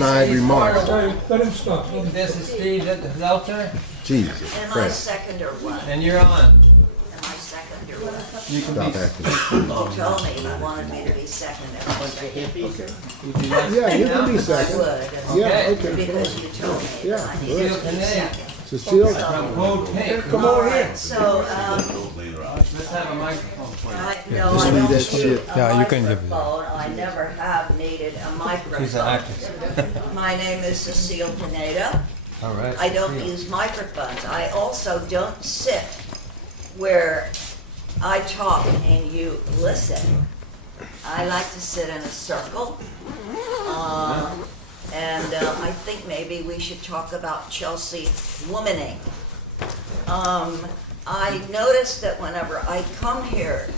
remarks. Let him stop. This is Steve Zeltzer. Jesus Am I Christ. second or what? And you're on. Am I second or what? You can Stop be. acting. You told me you wanted me to be second. Am I second? Would you like to Yeah, stay you now? can be I second. would. Yeah, okay. Because you told me Yeah, that I good. needed to be Pineda. second. Cecile? From Puerto. Come over here. So, Let's have a microphone. no, Just I leave don't that need shit. a Yeah, you can give it. microphone. I never have needed a She's an microphone. actress. My name is Cecile Pineda. All right. I don't Cecile. use microphones. I also don't sit where I talk and you listen. I like to sit in a circle. And I think maybe we should talk about Chelsea womaning. I noticed that whenever I come here,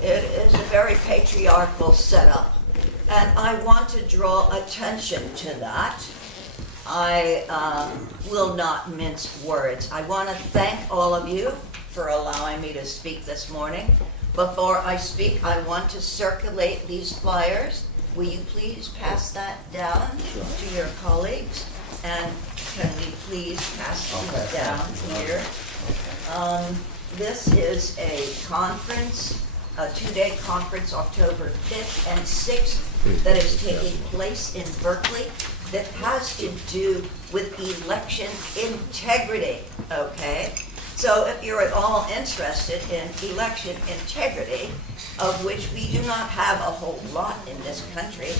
it is a very patriarchal setup. And I want to draw attention to that. I will not mince words. I want to thank all of you for allowing me to speak this morning. Before I speak, I want to circulate these flyers. Will you please pass that down to your colleagues? And can we please pass these down here? This is a conference, a two-day conference, October 5th and 6th, that is taking place in Berkeley that has to do with election integrity, okay? So if you're at all interested in election integrity, of which we do not have a whole lot in this country,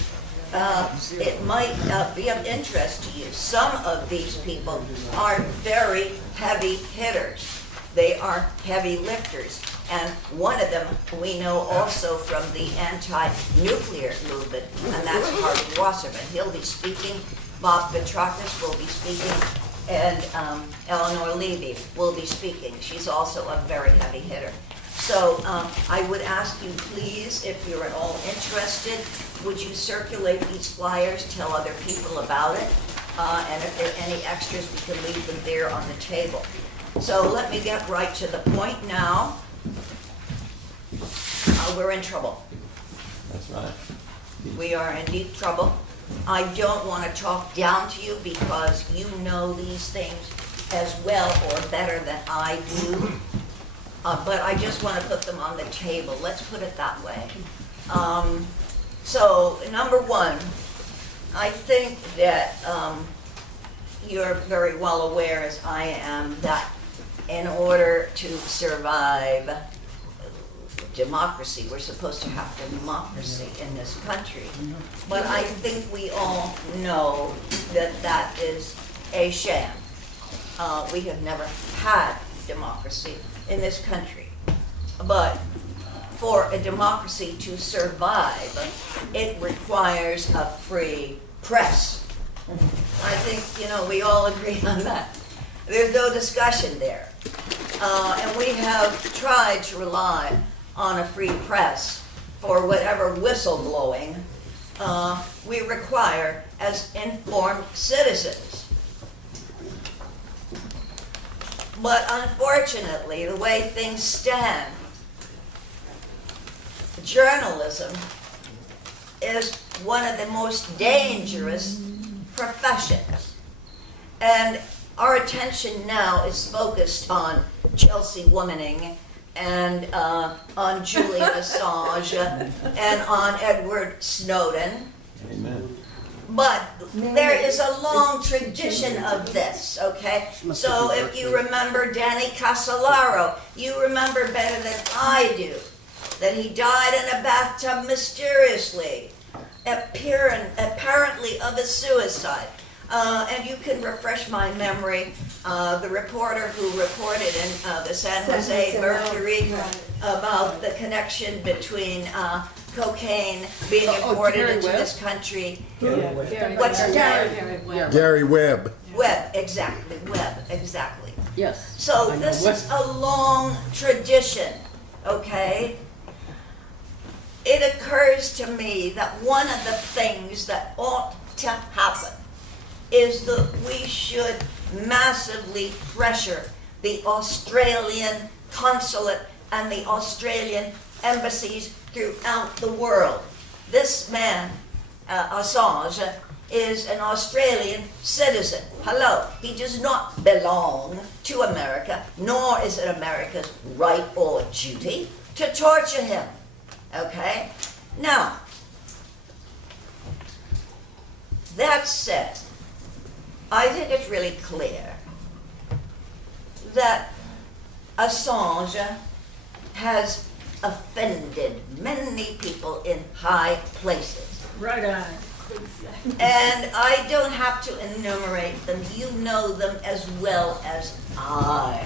it might be of interest to you. Some of these people are very heavy hitters. They are heavy lifters. And one of them we know also from the anti-nuclear movement, and that's Harvey Wasserman. He'll be speaking. Bob Petrakis will be speaking. And Eleanor Levy will be speaking. She's also a very heavy hitter. So I would ask you, please, if you're at all interested, would you circulate these flyers, tell other people about it, and if there are any extras, we can leave them there on the table. So let me get right to the point now. We're in trouble. That's right. We are in deep trouble. I don't want to talk down to you because you know these things as well or better than I do. But I just want to put them on the table. Let's put it that way. So, number one, I think that you're very well aware, as I am, that in order to survive democracy, we're supposed to have democracy in this country. But I think we all know that that is a sham. We have never had democracy in this country. But for a democracy to survive, it requires a free press. I think, we all agree on that. There's no discussion there. And we have tried to rely on a free press for whatever whistleblowing we require as informed citizens. But unfortunately, the way things stand, journalism is one of the most dangerous professions. And our attention now is focused on Chelsea womaning and on Julian Assange and on Edward Snowden. Amen. But there is a long tradition of this, okay? So if you remember Danny Casolaro, you remember better than I do that he died in a bathtub mysteriously, apparently of a suicide. And you can refresh my memory, the reporter who reported in the San Jose Mercury about the connection between cocaine being imported into this country. What's his name? Gary Webb. Webb, exactly, Webb, exactly. Yes. So this is a long tradition, okay? It occurs to me that one of the things that ought to happen is that we should massively pressure the Australian consulate and the Australian embassies throughout the world. This man, Assange, is an Australian citizen. Hello, he does not belong to America, nor is it America's right or duty to torture him. Okay? Now, that said, I think it's really clear that Assange has offended many people in high places. Right on. And I don't have to enumerate them. You know them as well as I.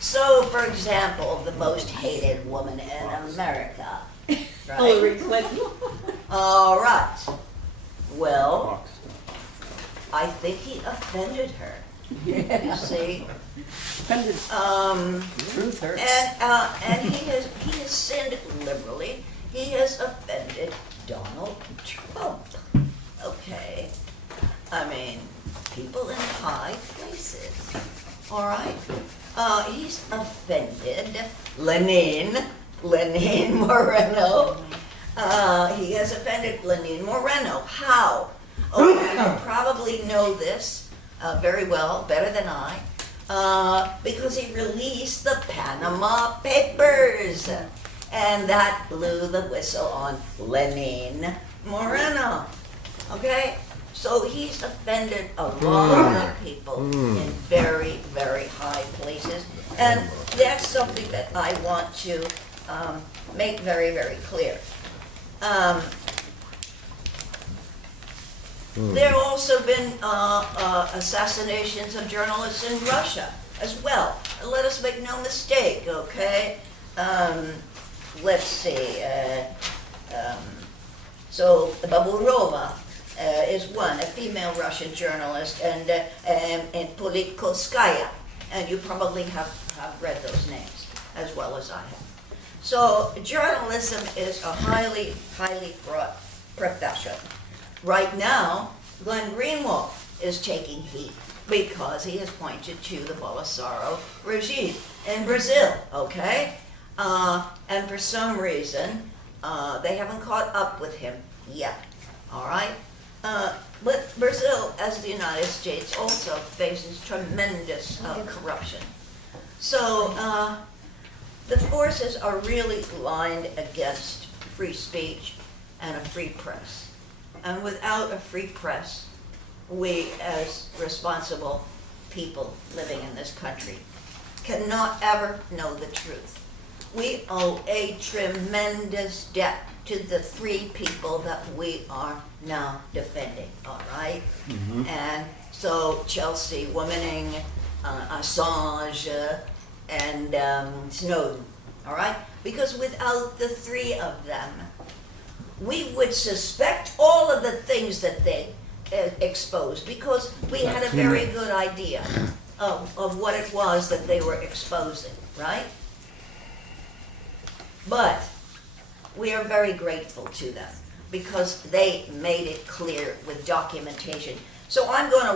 So, for example, the most hated woman in America. Hillary Right? Clinton. All right. Well, I think he offended her. You see? Offended. Truth hurts. And he has sinned liberally. He has offended Donald Trump. Okay. I mean, people in high places. All right. He's offended Lenin Moreno. He has offended Lenin Moreno. How? Oh, you probably know this very well, better than I, because he released the Panama Papers. And that blew the whistle on Lenin Moreno. Okay? So he's offended a lot of people in very, very high places. And that's something that I want to make very, very clear. There have also been assassinations of journalists in Russia as well. And let us make no mistake, okay? Let's see. So Baburova is one, a female Russian journalist, and Politkovskaya. And you probably have read those names as well as I have. So journalism is a highly, highly fraught profession. Right now, Glenn Greenwald is taking heat because he has pointed to the Bolsonaro regime in Brazil, okay? And for some reason, they haven't caught up with him yet, all right? But Brazil, as the United States, also faces tremendous corruption. So the forces are really lined against free speech and a free press. And without a free press, we as responsible people living in this country cannot ever know the truth. We owe a tremendous debt to the three people that we are now defending, all right? And so Chelsea womaning, Assange, and Snowden, all right? Because without the three of them, we would suspect all of the things that they exposed because we had a very good idea of what it was that they were exposing, right? But we are very grateful to them because they made it clear with documentation. So I'm going to